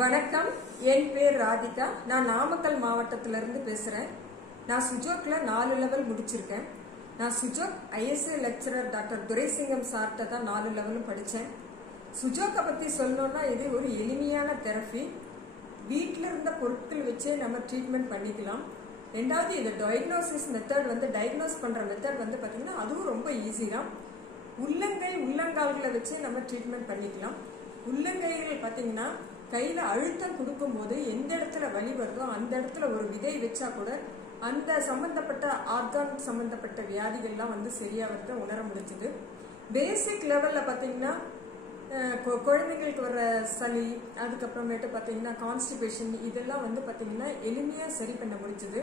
வணக்கம். என் பேர் ராதிகா. நான் நாமக்கல் மாவட்டத்திலிருந்து பேசுறேன். நான் சுஜோக்ல 4 லெவல் முடிச்சிருக்கேன். நான் Su Jok ISA lecturer doctor Thuraisingam சார்ட்ட தான் 4 லெவலும் படித்தேன். சுஜோக்கை பற்றி சொல்லணும்னா இது ஒரு எளிமையான தெரப்பி. வீட்டில் இருந்த பொருட்கள் வச்சே நம்ம ட்ரீட்மெண்ட் பண்ணிக்கலாம். ரெண்டாவது இது டயக்னோசிஸ் மெத்தட் டயக்னோஸ் பண்ணுற மெத்தட் பார்த்தீங்கன்னா அதுவும் ரொம்ப ஈஸி தான். உள்ளங்கால்களை வச்சே நம்ம ட்ரீட்மெண்ட் பண்ணிக்கலாம். உள்ளங்கைகள் பார்த்தீங்கன்னா கையில் அழுத்தம் கொடுக்கும்போது எந்த இடத்துல வலி வருதோ அந்த இடத்துல ஒரு விதை வச்சா கூட அந்த சம்பந்தப்பட்ட ஆர்கான் சம்பந்தப்பட்ட வியாதிகள்லாம் சரியாகிறத உணர முடிஞ்சுது. பேசிக் லெவலில் பார்த்தீங்கன்னா குழந்தைங்களுக்கு வர சளி, அதுக்கப்புறமேட்டு பார்த்தீங்கன்னா கான்ஸ்டிபேஷன், இதெல்லாம் பார்த்தீங்கன்னா எளிமையாக சரி பண்ண முடிஞ்சுது.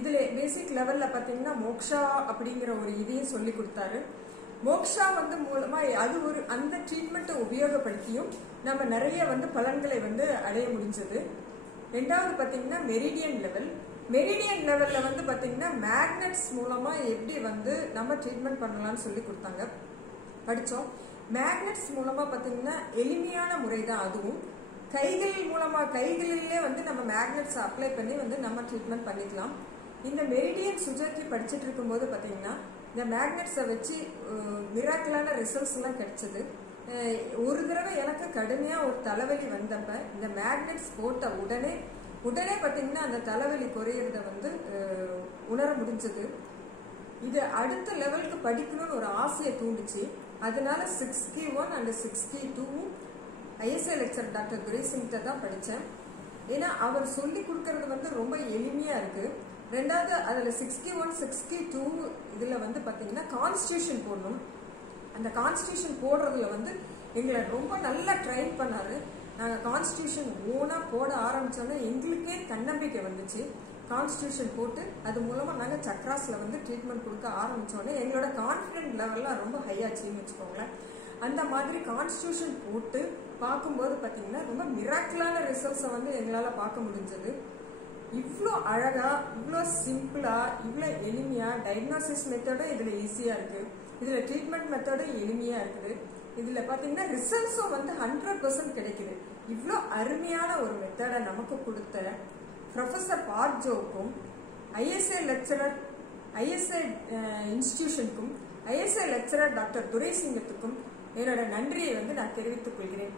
இதில் பேசிக் லெவலில் பார்த்தீங்கன்னா மோக்ஷா அப்படிங்கிற ஒரு இதையும் சொல்லி கொடுத்தாரு. மோக்ஷா மூலமா அது ஒரு அந்த ட்ரீட்மெண்ட்டை உபயோகப்படுத்தியும் நம்ம நிறைய பலன்களை அடைய முடிஞ்சது. ரெண்டாவது பார்த்தீங்கன்னா மெரிடியன் லெவல்ல பார்த்தீங்கன்னா மேக்னெட்ஸ் மூலமா எப்படி நம்ம ட்ரீட்மெண்ட் பண்ணலாம்னு சொல்லி கொடுத்தாங்க, படித்தோம். மேக்னெட்ஸ் மூலமா பார்த்தீங்கன்னா எளிமையான முறை தான். அதுவும் கைகளிலே நம்ம மேக்னெட்ஸ் அப்ளை பண்ணி நம்ம ட்ரீட்மெண்ட் பண்ணிக்கலாம். இந்த மெரிடியன் சுஜோக்கி படிச்சுட்டு இருக்கும்போது பார்த்தீங்கன்னா இந்த மேக்னெட்ஸை வச்சு மிராக்கிளான ரிசல்ட்ஸ் எல்லாம் கிடைச்சது. ஒரு தடவை எனக்கு கடுமையாக ஒரு தலைவலி வந்தப்ப இந்த மேக்னெட்ஸ் போட்ட உடனே பார்த்தீங்கன்னா அந்த தலைவலி குறையிறத உணர முடிஞ்சது. இது அடுத்த லெவலுக்கு படிக்கணும்னு ஒரு ஆசையை தூண்டுச்சு. அதனால 6K1 and 6K2 ISA lecture doctor துரைசிங்கிட்ட தான் படித்தேன். ஏன்னா அவர் சொல்லி கொடுக்கறது ரொம்ப எளிமையாக இருக்கு. ரெண்டாவது அதில் 6K1 6K2 இதில் பார்த்தீங்கன்னா கான்ஸ்டியூஷன் போடணும். அந்த கான்ஸ்டியூஷன் போடுறதுல எங்களை ரொம்ப நல்லா ட்ரைன் பண்ணாரு. நாங்கள் கான்ஸ்டியூஷன் ஓனாக போட ஆரம்பித்தோன்னே எங்களுக்கே தன்னம்பிக்கை வந்துச்சு. கான்ஸ்டியூஷன் போட்டு அது மூலமாக நாங்கள் சக்ராஸில் ட்ரீட்மெண்ட் கொடுக்க ஆரம்பித்தோன்னே எங்களோட கான்ஃபிடென்ட் லெவல்லாம் ரொம்ப ஹையாச்சுன்னு வச்சுக்கோங்களேன். அந்த மாதிரி கான்ஸ்டியூஷன் போட்டு பார்க்கும்போது பார்த்தீங்கன்னா ரொம்ப மிராக்கிளான ரிசல்ட்ஸை எங்களால் பார்க்க முடிஞ்சது. இவ்வளோ அழகா, இவ்வளோ சிம்பிளா, இவ்வளோ எளிமையா டயக்னோசிஸ் மெத்தடும் இதில் ஈஸியாக இருக்கு. இதில் ட்ரீட்மெண்ட் மெத்தடும் எளிமையாக இருக்குது. இதில் பார்த்தீங்கன்னா ரிசல்ட்ஸும் 100% கிடைக்குது. இவ்வளோ அருமையான ஒரு மெத்தடை நமக்கு கொடுத்த ப்ரொஃபஸர் பார்ஜோவுக்கும் ஐஎஸ்ஏ லெக்சரர் ஐஎஸ்ஏ இன்ஸ்டிடியூஷனுக்கும் ஐஎஸ்ஏ லெக்சரர் டாக்டர் துரைசிங்கத்துக்கும் என்னோட நன்றியை நான் தெரிவித்துக் கொள்கிறேன்.